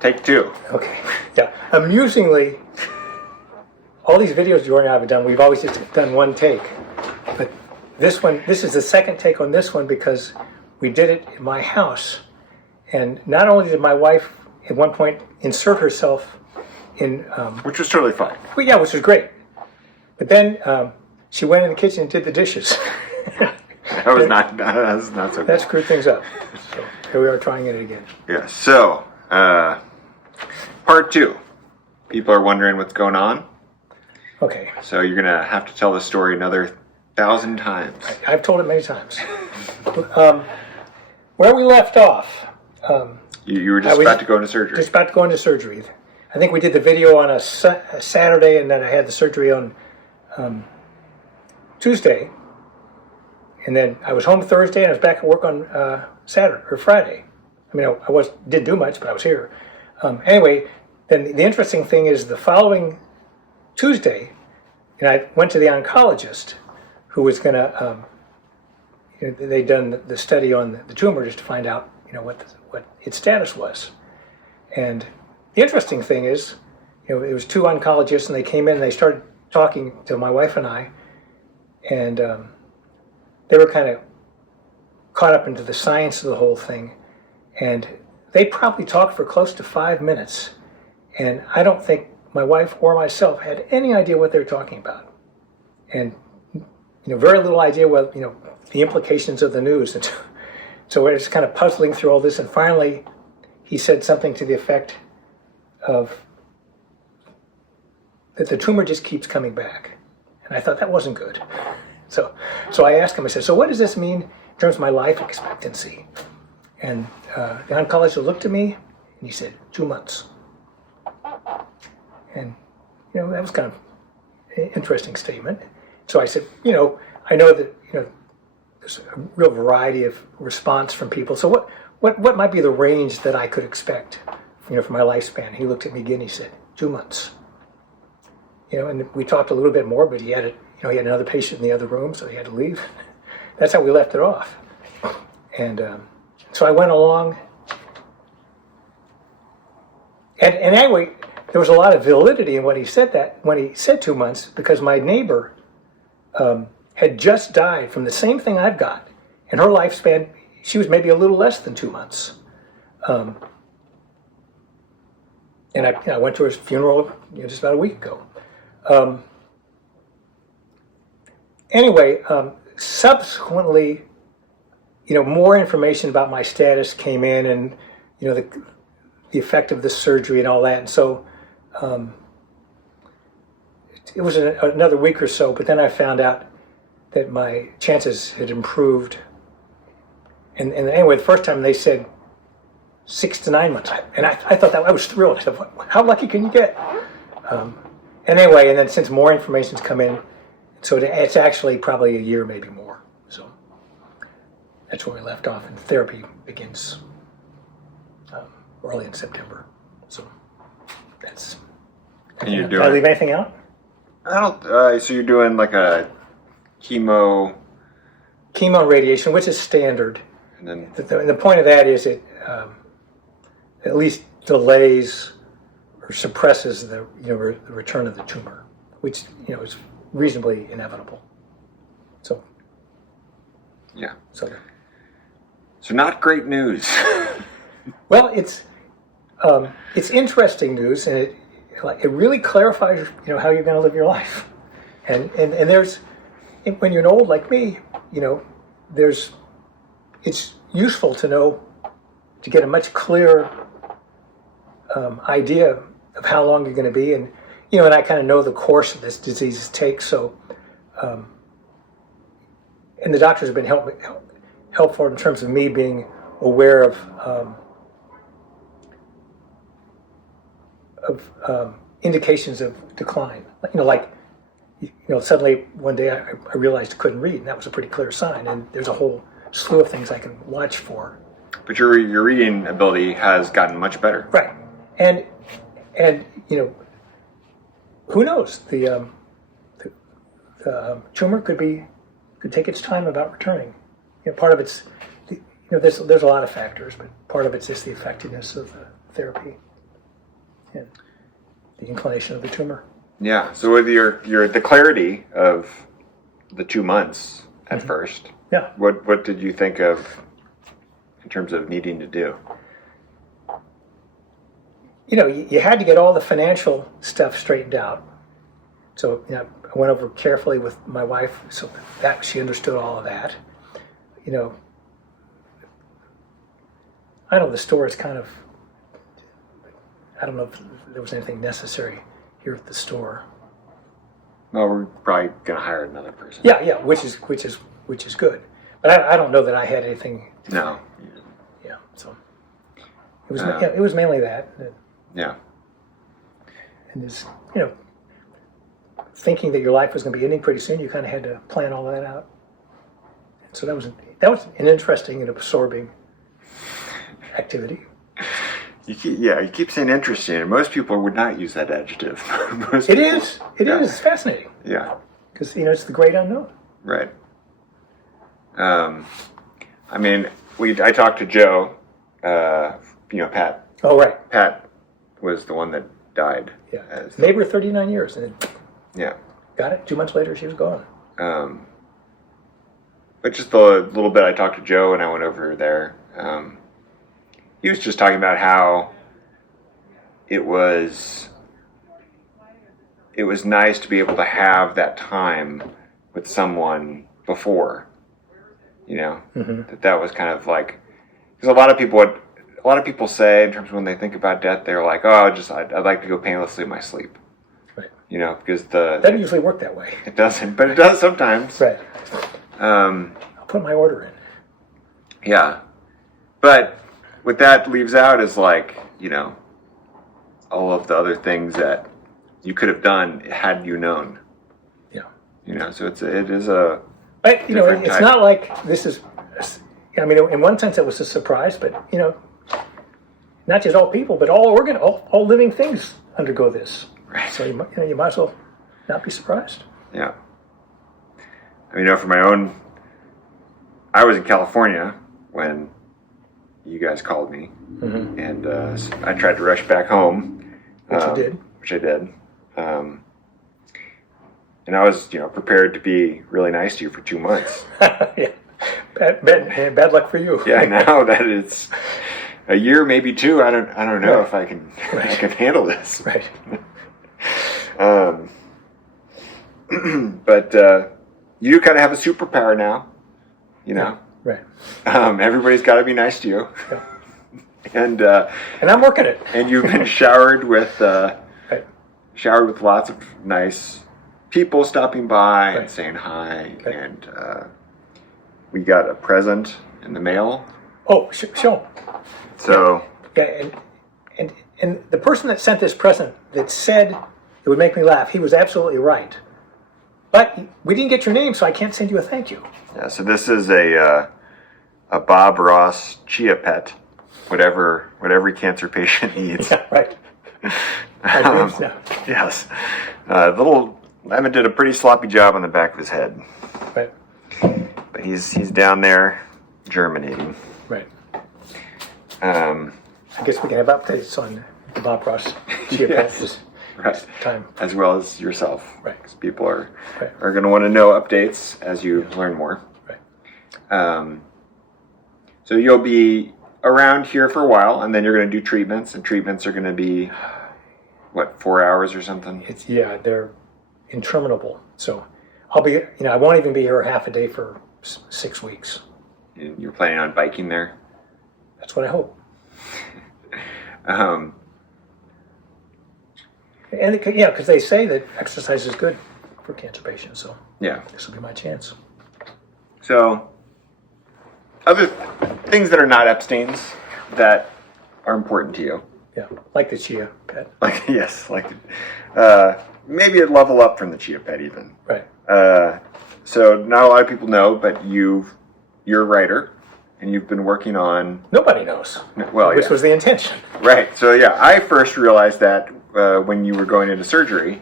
Take two. Okay. Yeah. Amusingly, all these videos Jordan and I have done, we've always just done one take. But this is the second take on this one because we did it in my house. And not only did my wife at one point insert herself in... which was totally fine. Well, yeah, which was great. But then she went in the kitchen and did the dishes. That's not so good. That screwed things up. So here we are trying it again. Yeah, so, part 2. People are wondering what's going on. Okay. So you're going to have to tell the story another 1,000 times. I've told it many times. Where we left off... you were just about to go into surgery. Just about to go into surgery. I think we did the video on a Saturday, and then I had the surgery on Tuesday. And then I was home Thursday, and I was back at work on Saturday or Friday. I mean, I didn't do much, but I was here. Anyway, then the interesting thing is the following Tuesday, and I went to the oncologist who was going to, they'd done the study on the tumor just to find out, what its status was. And the interesting thing is, it was 2 oncologists, and they came in and they started talking to my wife and I, and they were kind of caught up into the science of the whole thing, and they probably talked for close to 5 minutes, and I don't think my wife or myself had any idea what they were talking about, and very little idea what the implications of the news. And so we're just kind of puzzling through all this, and finally he said something to the effect of that the tumor just keeps coming back, and I thought that wasn't good. So I asked him, I said, so what does this mean in terms of my life expectancy? And the oncologist looked at me and he said, 2 months. And, that was kind of an interesting statement. So I said, I know that, there's a real variety of response from people. So what might be the range that I could expect, for my lifespan? He looked at me again, he said, 2 months. And we talked a little bit more, but he had another patient in the other room, so he had to leave. That's how we left it off. And so I went along. And anyway, there was a lot of validity in what he said when he said 2 months, because my neighbor had just died from the same thing I've got. And her lifespan, she was maybe a little less than 2 months. And I went to her funeral just about a week ago. Anyway, subsequently, more information about my status came in, and the effect of the surgery and all that. And so it was another week or so, but then I found out that my chances had improved. And anyway, the first time they said 6 to 9 months, and I thought that I was thrilled. I said, how lucky can you get? Anyway, and then since more information's come in, so it's actually probably a year, maybe more. So that's where we left off, and therapy begins early in September. So that's. And you're Did I leave anything out? I don't. So you're doing like a chemo and radiation, which is standard. And then the point of that is it at least delays or suppresses the the return of the tumor, which is reasonably inevitable. So yeah. So not great news. Well, it's interesting news, and it really clarifies how you're going to live your life, and there's, when you're old like me, it's useful to get a much clearer idea of how long you're going to be, and and I kind of know the course that this disease takes. So, and the doctors have been helpful in terms of me being aware of indications of decline. Suddenly one day I realized I couldn't read, and that was a pretty clear sign. And there's a whole slew of things I can watch for. But your reading ability has gotten much better. Right, and who knows? The tumor could take its time about returning. Part of it's there's a lot of factors, but part of it's just the effectiveness of therapy and the inclination of the tumor. Yeah. So with the clarity of the 2 months at first, Yeah. what did you think of in terms of needing to do? You had to get all the financial stuff straightened out. So, I went over carefully with my wife so that she understood all of that. I know the store is kind of, I don't know if there was anything necessary here at the store. Well, we're probably gonna hire another person. Yeah, which is good. But I don't know that I had anything. No. Yeah, so it was mainly that. Yeah. And this, thinking that your life was going to be ending pretty soon, you kind of had to plan all that out. So that was an interesting and absorbing activity. You keep saying interesting, and most people would not use that adjective. It is. It's fascinating. Yeah. Because, it's the great unknown. Right. I talked to Joe, Pat. Oh, right. Pat was the one that died. Yeah. Neighbor 39 years. And yeah. Got it. 2 months later, she was gone. But just the little bit I talked to Joe and I went over there, he was just talking about how it was nice to be able to have that time with someone before, that was kind of like, because a lot of people say in terms of when they think about death, they're like, oh, I'd like to go painlessly in my sleep. Right. Because that doesn't usually work that way. It doesn't, but it does sometimes. Right. I'll put my order in. Yeah. But what that leaves out is like, all of the other things that you could have done had you known. Yeah. So it is a. But, it's not like this is. In one sense, it was a surprise, but not just all people, but all living things undergo this. Right. So you might as well not be surprised. Yeah. For my own, I was in California when you guys called me, and I tried to rush back home. Which you did. Which I did. And I was, prepared to be really nice to you for 2 months. Yeah. Bad luck for you. Yeah, now that it's a year, maybe 2, I don't know if I can I can handle this. Right. But you kind of have a superpower now, Yeah, right. Everybody's got to be nice to you. Yeah. And I'm working it. And you've been showered with lots of nice people stopping by and saying hi. Right. And we got a present in the mail. Oh, show. So Yeah, and the person that sent this present that said it would make me laugh, he was absolutely right. But we didn't get your name, so I can't send you a thank you. yeah, so this is a Bob Ross chia pet, whatever every cancer patient needs. Yeah, right. My dreams now. Yes, Lemon did a pretty sloppy job on the back of his head, Right. but he's down there germinating. Right. Um, I guess we can have updates on the Bob Ross chia Yes. this right. time. As well as yourself, Right. because people are Right. going to want to know updates as you learn more. Right. So you'll be around here for a while, and then you're going to do treatments, and treatments are going to be, 4 hours or something? They're interminable. So I'll be, I won't even be here half a day for 6 weeks. And you're planning on biking there? That's what I hope. Um, And because they say that exercise is good for cancer patients. So yeah. this will be my chance. So, other things that are not Epstein's that are important to you. Yeah, like the chia pet. Maybe a level up from the chia pet even. Right. So not a lot of people know, but you're a writer, and you've been working on. Nobody knows. Well, Which was the intention. Right. So I first realized that when you were going into surgery,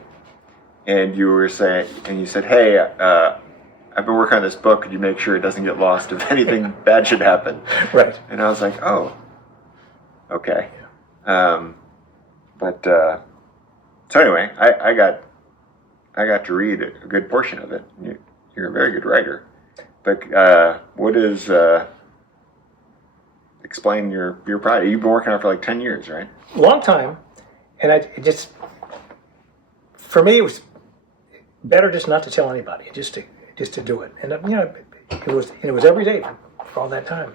and you said, "Hey, I've been working on this book. Could you make sure it doesn't get lost if anything bad should happen?" Right. And I was like, "Oh, okay." So anyway, I got to read a good portion of it. You're a very good writer. But what is explain your project? You've been working on it for like 10 years, right? Long time, and for me, it was better just not to tell anybody, just to do it. And it was every day for all that time.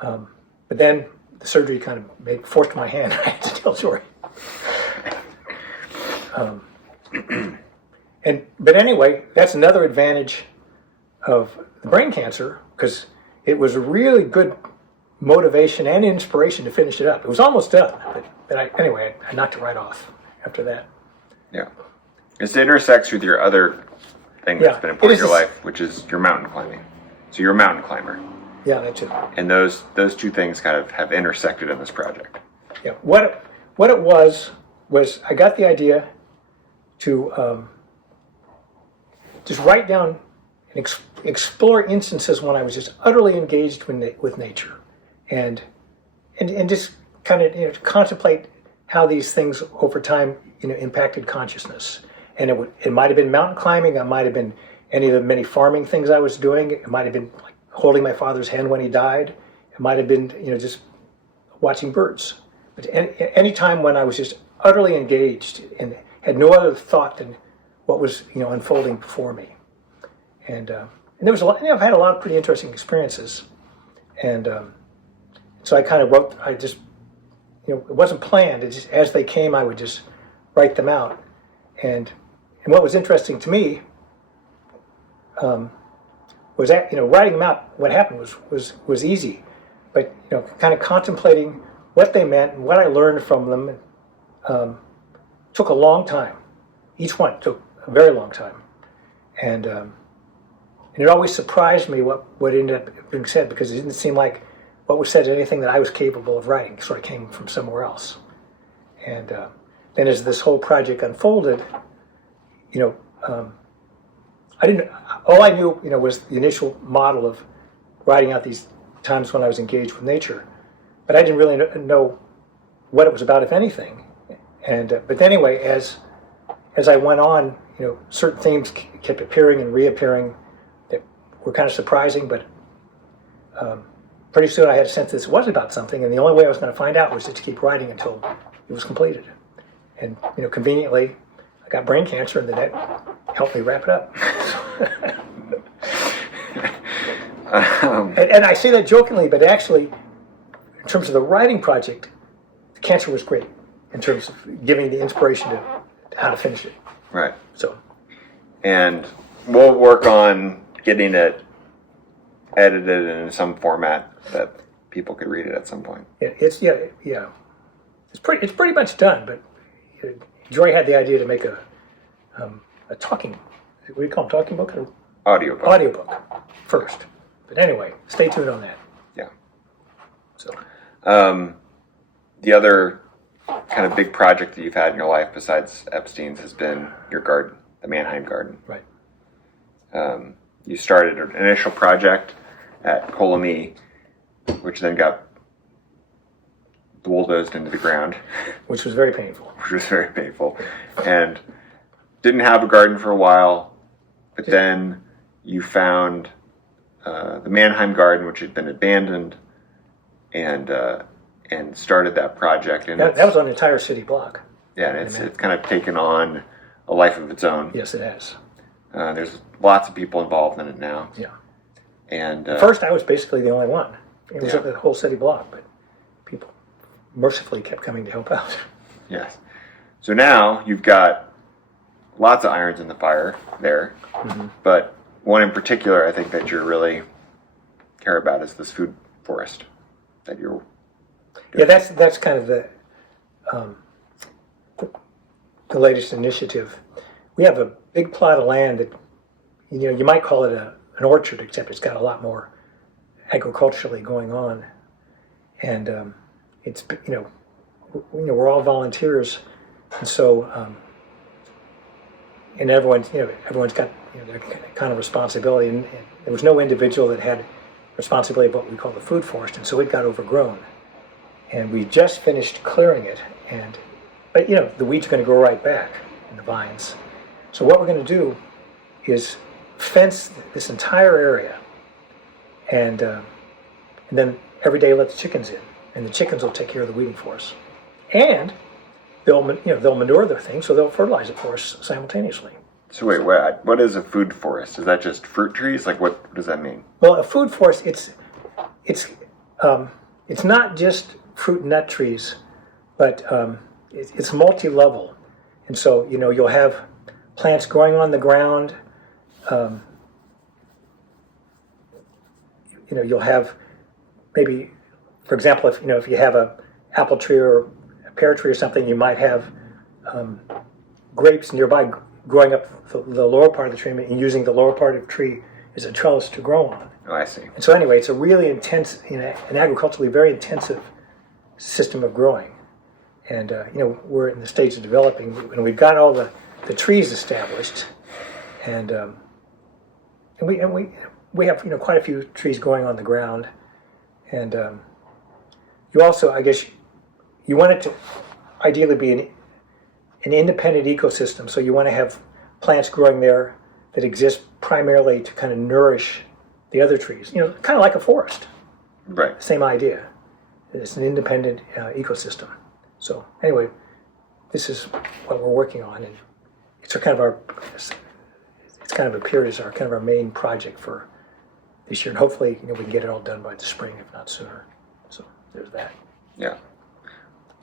But then the surgery kind of forced my hand. I had to tell the story. But anyway, that's another advantage of the brain cancer, because it was a really good motivation and inspiration to finish it up. It was almost done, but I knocked it right off after that. Yeah. It intersects with your other thing that's been important in your life, which is your mountain climbing. So you're a mountain climber. Yeah, that's it. And those two things kind of have intersected in this project. Yeah. What it was I got the idea to just write down and explore instances when I was just utterly engaged with nature, and just kind of contemplate how these things over time impacted consciousness. And it might have been mountain climbing. It might have been any of the many farming things I was doing. It might have been like holding my father's hand when he died. It might have been just watching birds. But any time when I was just utterly engaged and had no other thought than what was unfolding before me. And there was a lot. I've had a lot of pretty interesting experiences, and so I kind of wrote. I just it wasn't planned. It just, as they came, I would just write them out. And what was interesting to me was that writing them out. What happened was easy, but kind of contemplating what they meant and what I learned from them took a long time. Each one took a very long time, and it always surprised me what ended up being said, because it didn't seem like what was said anything that I was capable of writing. It sort of came from somewhere else. And then as this whole project unfolded, I didn't. All I knew, was the initial model of writing out these times when I was engaged with nature, but I didn't really know what it was about, if anything. And but anyway, as I went on, certain themes kept appearing and reappearing that were kind of surprising, but pretty soon I had a sense that this was about something, and the only way I was going to find out was just to keep writing until it was completed. And conveniently, I got brain cancer, and that helped me wrap it up. And I say that jokingly, but actually, in terms of the writing project, the cancer was great in terms of giving the inspiration to how to finish it. Right. So, and we'll work on getting it edited in some format that people could read it at some point. It's pretty much done. But Joy had the idea to make a talking. What do you call them? Talking book or Audiobook first. But anyway, stay tuned on that. Yeah. So, the other kind of big project that you've had in your life besides Epstein's has been your garden, the Manheim Garden. Right. You started an initial project at Colomie, which then got bulldozed into the ground. Which was very painful. And didn't have a garden for a while, but then you found the Manheim Garden, which had been abandoned, and started that project. And that was on an entire city block. Yeah, and it's kind of taken on a life of its own. Yes, it has. There's lots of people involved in it now. Yeah. And first, I was basically the only one. It was the whole city block, but people mercifully kept coming to help out. Yes. So now you've got lots of irons in the fire there, but one in particular I think that you really care about is this food forest that you're doing. Yeah, that's kind of the latest initiative. We have a big plot of land that you might call it an orchard, except it's got a lot more agriculturally going on, and it's we're all volunteers, and so and everyone's got their kind of responsibility, and there was no individual that had responsibility of what we call the food forest, and so it got overgrown, and we just finished clearing it. But the weeds are going to grow right back in the vines. So what we're going to do is fence this entire area, and then every day let the chickens in, and the chickens will take care of the weeding for us, and they'll manure their thing, so they'll fertilize it for us simultaneously. So wait, what is a food forest? Is that just fruit trees? Like what does that mean? Well, a food forest, it's not just fruit and nut trees, but it's multi-level, and so you'll have plants growing on the ground. You'll have maybe, for example, if you have a apple tree or a pear tree or something, you might have grapes nearby growing up the lower part of the tree and using the lower part of the tree as a trellis to grow on. Oh, I see. And so anyway, it's a really intense, an agriculturally very intensive system of growing. And we're in the stage of developing, and we've got all the trees established, and we have quite a few trees growing on the ground, and you also, I guess, you want it to ideally be an independent ecosystem. So you want to have plants growing there that exist primarily to kind of nourish the other trees. Kind of like a forest. Right. Same idea. It's an independent ecosystem. So anyway, this is what we're working on, and it's kind of appeared as our main project for this year, and hopefully we can get it all done by the spring, if not sooner. So there's that. Yeah.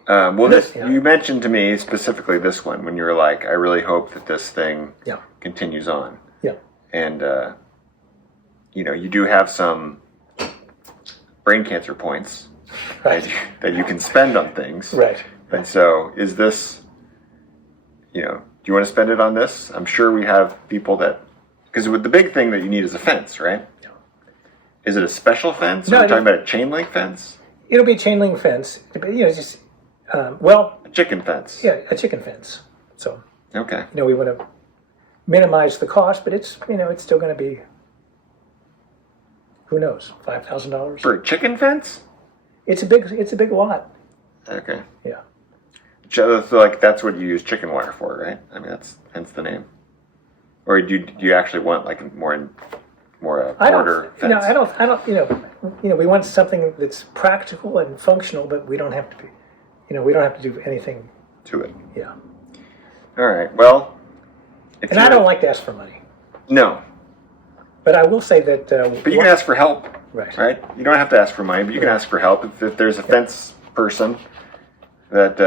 You mentioned to me specifically this one when you were like, I really hope that this thing continues on. Yeah. And you do have some brain cancer points. Right. that you can spend on things. Right. And so is this, do you want to spend it on this? I'm sure we have people because the big thing that you need is a fence, right? Yeah. Is it a special fence? No, Are we talking about a chain link fence? It'll be a chain link fence. A chicken fence. Yeah, a chicken fence. So. Okay. We want to minimize the cost, but it's still going to be, who knows, $5,000 for a chicken fence. It's a big lot. Okay. Yeah. So like that's what you use chicken wire for, right? I mean hence the name. Or do you actually want like more a border fence? I don't. We want something that's practical and functional, but we don't have to be. We don't have to do anything to it. Yeah. All right. Well. I don't like to ask for money. No. But I will say that. But you can ask for help. Right. You don't have to ask for money, but you can ask for help if there's a fence person that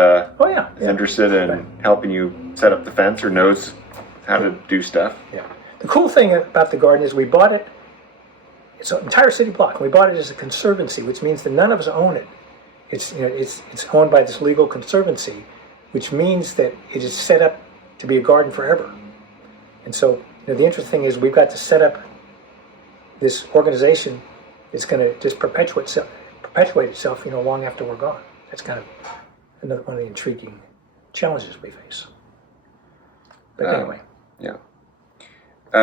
is interested in helping you set up the fence or knows how to do stuff. Yeah. The cool thing about the garden is we bought it. It's an entire city block. We bought it as a conservancy, which means that none of us own it. It's owned by this legal conservancy, which means that it is set up to be a garden forever. And so the interesting thing is we've got to set up this organization. It's going to just perpetuate itself, long after we're gone. That's kind of another one of the intriguing challenges we face. But anyway. Yeah.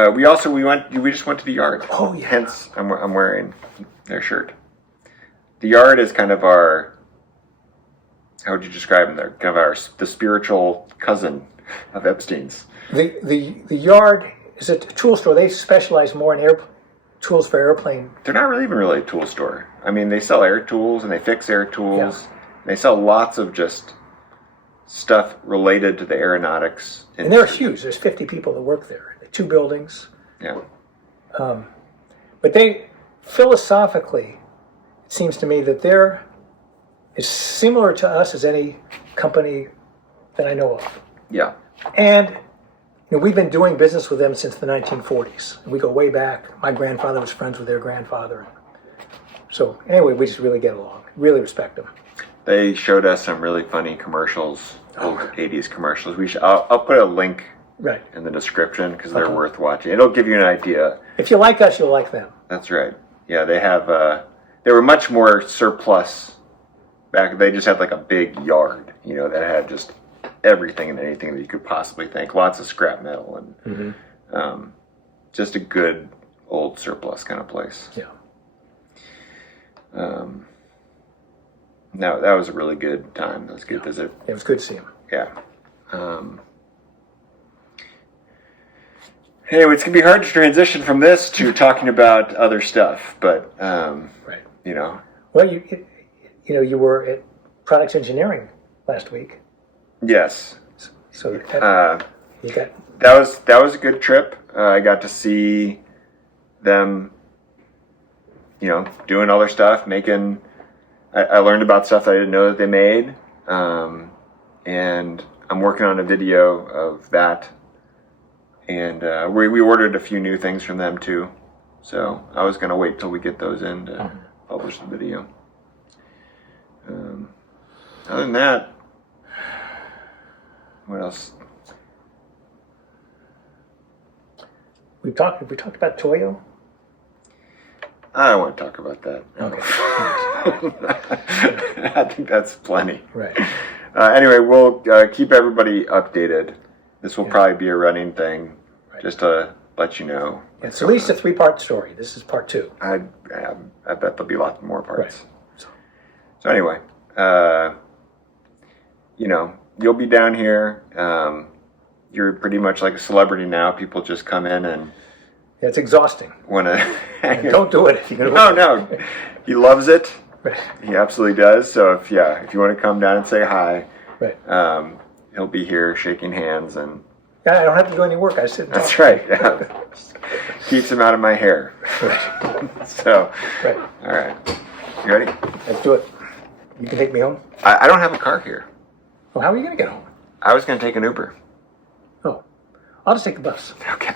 We just went to the yard. Oh yeah. Hence, I'm wearing their shirt. The yard is kind of our. How would you describe them? They're kind of the spiritual cousin of Epstein's. The yard is a tool store. They specialize more in tools for airplane. They're not even really a tool store. I mean, they sell air tools and they fix air tools. Yeah. They sell lots of just stuff related to the aeronautics industry. And they're huge. There's 50 people that work there. 2 buildings. Yeah. But they, philosophically, it seems to me that they're as similar to us as any company that I know of. Yeah. And we've been doing business with them since the 1940s. We go way back. My grandfather was friends with their grandfather. So anyway, we just really get along. Really respect them. They showed us some really funny commercials, old 80s commercials. I'll put a link in the description because they're worth watching. It'll give you an idea. If you like us, you'll like them. That's right. Yeah, they have. They were much more surplus back. They just had like a big yard, that had just everything and anything that you could possibly think. Lots of scrap metal and just a good old surplus kind of place. Yeah. No, that was a really good time. That was a good visit. It was good to see him. Yeah. Anyway, it's gonna be hard to transition from this to talking about other stuff, but Right. you know, Well, you were at products engineering last week, yes. so you got That was a good trip. I got to see them, doing all their stuff, making. I learned about stuff that I didn't know that they made, and I'm working on a video of that. And we ordered a few new things from them too, so I was gonna wait till we get those in to publish the video. Other than that, what else? we talked about Toyo. I don't want to talk about that. Okay. I think that's plenty. Right. Anyway, we'll keep everybody updated. This will probably be a running thing, just to let you know. It's at least a 3-part story. This is part 2. I bet there'll be lots more parts. Right. So anyway, you'll be down here. You're pretty much like a celebrity now. People just come in and Yeah, it's exhausting. want to. Don't do it if you're No, no. He loves it. Right. He absolutely does. So if you want to come down and say hi, Right. he'll be here shaking hands and. Yeah, I don't have to do any work. I sit and That's talk. right. Yeah. Keeps him out of my hair. Right. So. Right. All right. You ready? Let's do it. You can take me home. I don't have a car here. Well, how are you going to get home? I was going to take an Uber. Oh, I'll just take the bus. Okay.